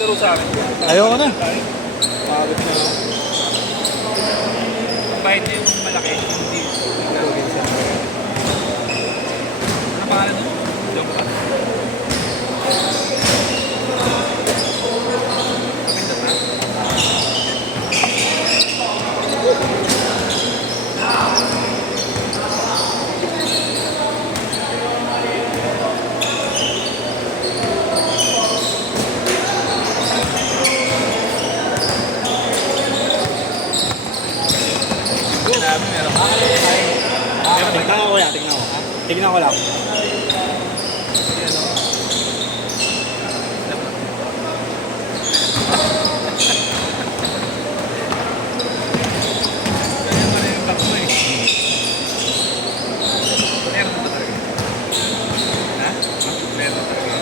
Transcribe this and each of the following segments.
Laro sa akin. Ayoko na. Pagod na ako. Kahit yung malaki, hindi. Ano pangalan mo? Joke ba? Kapinda na? Sinabi, meron ka. Tignan ko kuya, tignan ko. Tignan ko lang. Ganyan pa rin yung back mo eh. Meron ba talaga? Ha? Meron talaga.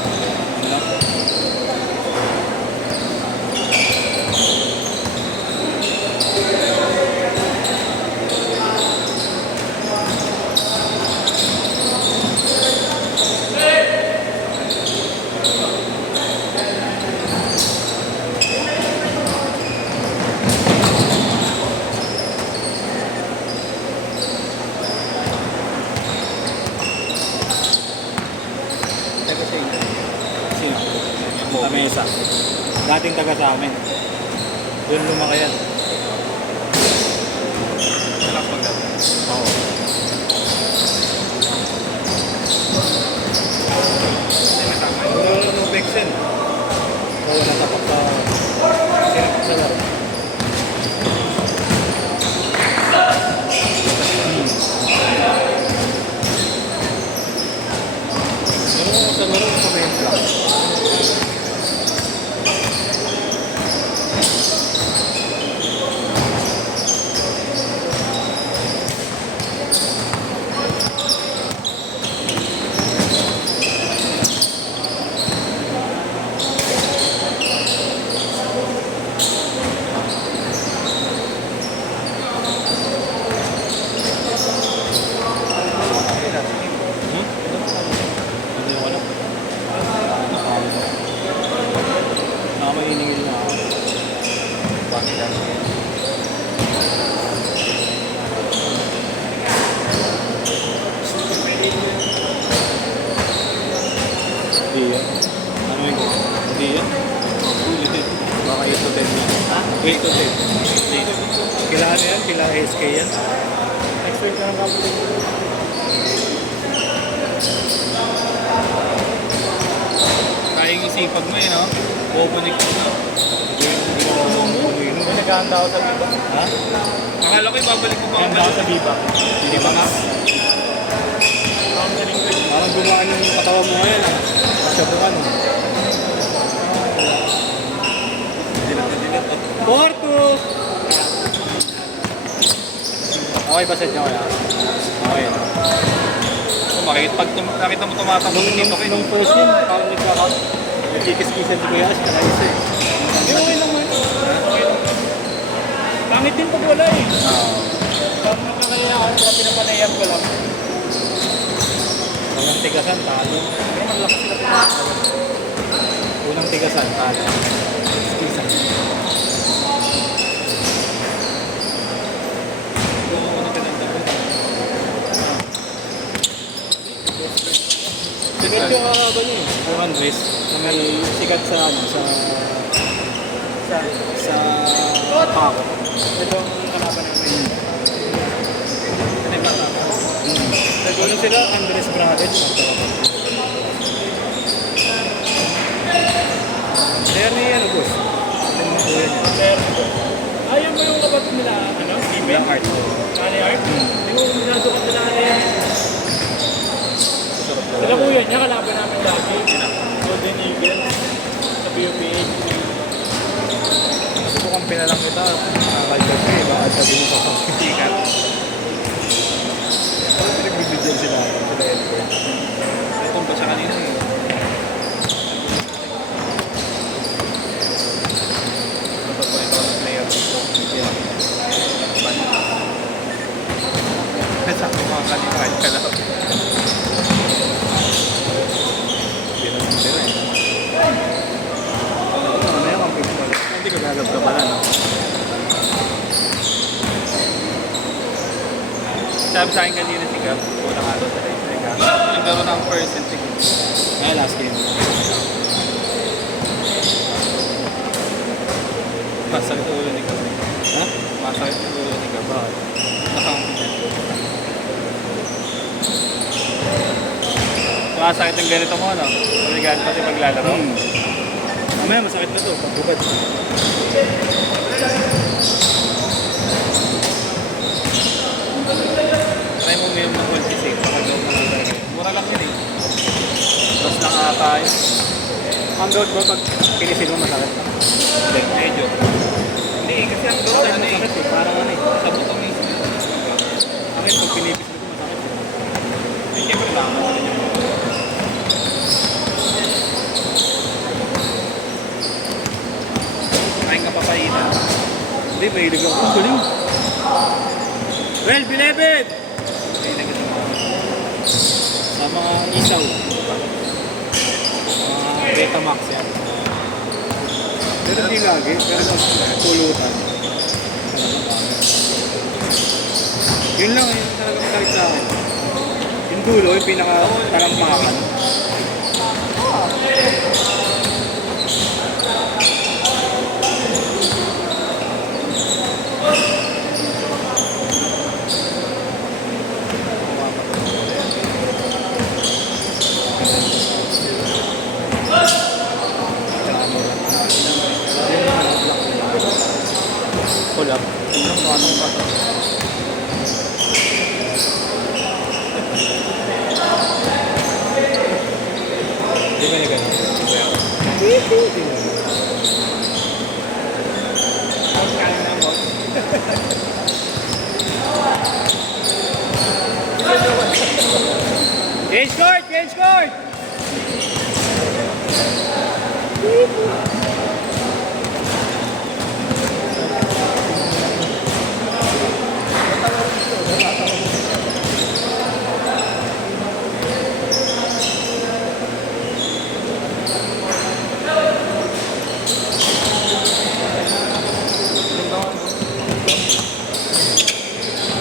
Taga sa inyo. Sino? Sa mesa. Dating taga sa amin. Doon lumaki yan. Sarap magdala. Oo. Hindi may tama yun. Wala nung Vexen. Oo, natapak sa... Sinapak sa laro. Yung sa laro, sa mesa. Hindi ko alam. Nakamainingil na ako. Bakit yan? Hindi yan. Ano yun? Hindi yan. Ulit. Baka 8 to 10 yan. Ha? 8 to 10. Kila ano yan? Kila SK yan? Expert na ng kapatid. Kayang isipag mo eh, no? Bobonik mo, no? Nung naghahanda ako sa Biba. Ha? Akala ko ibabalik mo pa Naghahanda ako sa Biba. Hindi ba nga? Parang gumaan yung katawan mo ngayon ah. Pagsabukan. Dilat. Porto! Okay ba set niya kaya? Okay. Pag nakita mo tumatakbo ng dito kayo. Nung first game, parang nagkakap. Nagkikis-kisan si Kuya Ash, kaya isa eh. Okay lang man. Pangit din pag wala eh. Parang nakakayaan, kaya pinapanayam ko lang. Unang tigasan, talo. Pero malakas sila pinapagawa. Unang tigasan, talo. Kisan. Sikat yung kakaban niya eh. Yung Andres, na may sikat sa ano, sa Paco. Ito ang kalaban namin. Nagano sila, Andres Brothers. Kaya ni ano, boss? Ito mga kuya niya. Ayaw mo yung kapatid nila, ano? Bilang art. Nani Art? Hindi mo minasok nila yan. Sila kuya niya, kalaban namin lagi. Golden Eagle. Sa PUPH. Subukan pinalang kita. Nakakalipas ko eh. Baka sabihin ko sa sikat. Parang pinagbibigyan sila. Sila Edward. Itong pa siya kanina eh. Dapat po ito ang player dito. Sabi mga kalimutan ka lang. Hindi naman sila eh. Ano yun? pala, no? Sabi sa akin kanina si Gab, wala ka doon sa race ka. Naglaro ng percentage. Ay, last game. Masakit ang ulo ni Gab. Ha? Masakit ang ulo ni Gab. Bakit? Nakakampinan. Masakit ang ganito mo, no? Maligyan pati paglalaro. Mamaya masakit na to, pagbukad. Try mo yung mga 26, baka daw mo lang talaga. Mura lang yun eh. Tapos lang ata yun. Ang goat ba pag pinisin mo masakit? Hindi, medyo. Hindi, kasi ang goat ano eh. Masakit eh, parang ano eh. Sa buto mismo. Akin, pag pinipis mo masakit eh. Ay, siyempre lang. Kain ka papainan. Hindi, mahilig ako. Ang galing. 12-11! Ay, nagkasama. Sa mga isaw. Mga Betamax yan. Pero hindi lagi. Pero pulutan. Yun lang, yun talaga masakit sa akin. Yung dulo, yung pinaka-talampakan. Pull up. Di ba na ganun? Change court! Change court!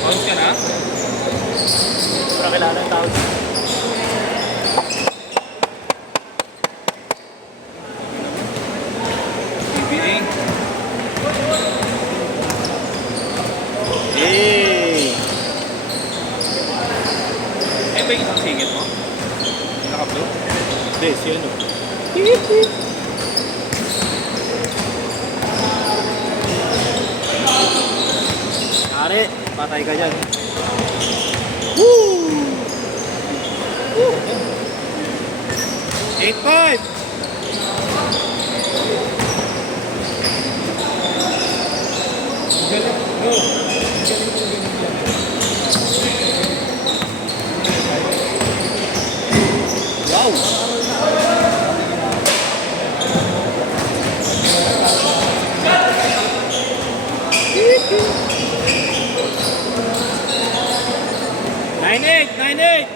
Bounce ka na? Para kilala yung tao. PBA. Hey! Eh, ba yung isang singit mo? Naka-blue? Hindi, si ano? Ari, patay ka dyan. Woo! 8-5! Wow! Nine eight, 9-8!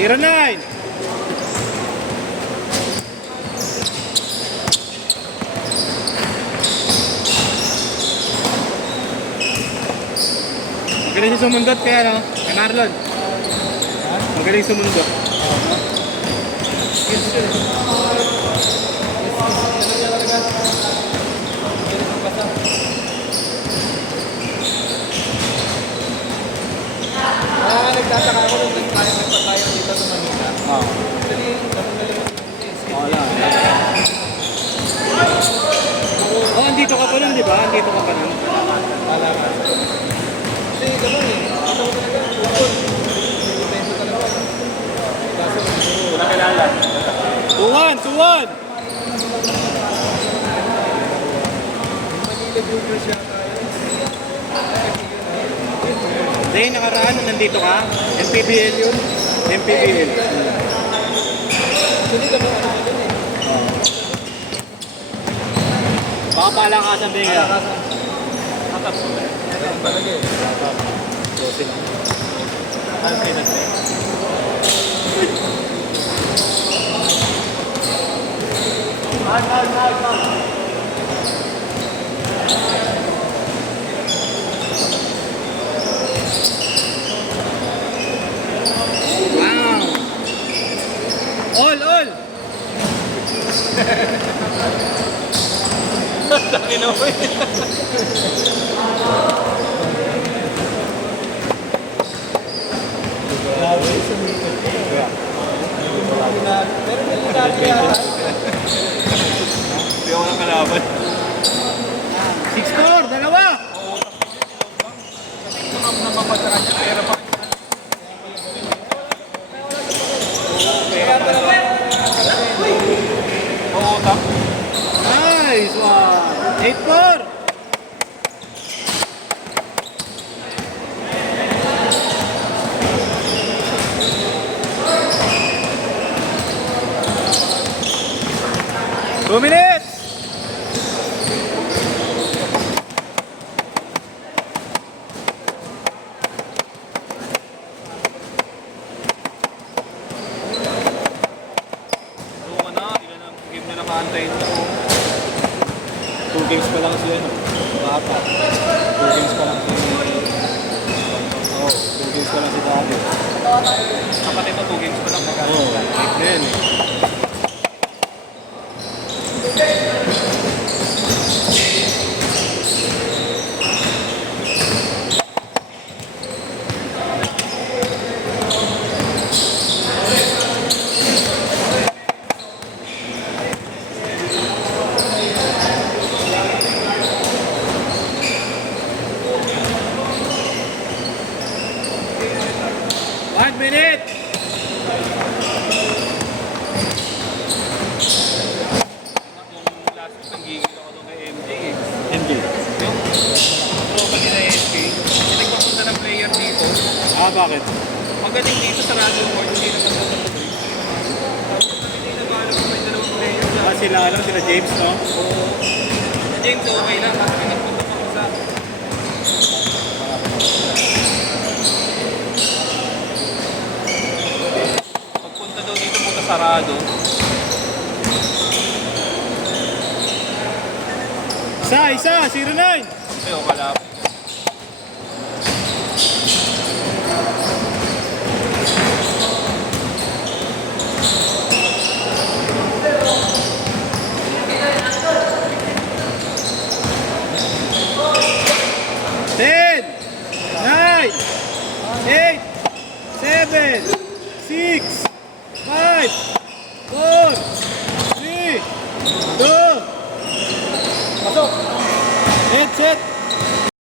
Zero 9! Magaling sumundot kaya no? Kay Marlon. Magaling sumundot. Nagtataka ako nung tayo nagpatayang dito sa Manila. Oo. Actually, Wala. Oh, andito ka pa nun, di ba? Andito ka pa nun. Kasi gano'n eh. Ito ko talaga. Tukod. Depenso talaga. Kaso siguro wala kilala. 2-1! 2-1! Manila Brewers yata yun. Hindi, nakaraan nung nandito ka. MPBL yun. MPBL. Actually gano'n ano yun eh. Baka palakasan din ka. Atap ko ba? Meron talaga eh. 12 lang. Ano kayo na Wow! All! Dami na mo eh. Pero may dati yan. Hindi ako nakalaban. 6-4, dalawa! Namamad sa kanya, pera pa. Kaya pala ba? Oo, tap. Nice one! 8-4! Two minutes! Tulungan na, ilan ang game na nakaantay nito. 2 games pa lang siya, no? Bata. 2 games pa lang si... Oo, 2 games pa lang si David. Kapatid mo, 2 games pa lang magkano. Oo, like na yan eh. One minute! Yung last week, nanggigil ako doon kay MJ eh. MJ. Yung tropa nila SK, pinagpapunta ng player dito. Bakit? Magaling dito sa Random Board, hindi naman sa top 3. Tapos hindi nag-aalam kung may dalawang player dyan. Sila, sila James, no? Oo. Sa James, okay lang. Kasi pinagpunta pa ko sa... Pagpunta daw dito, punta sarado. Isa! 09! Kasi o kalap. Ten, 9, 8, 7, 6, 5, 4, 3, 2,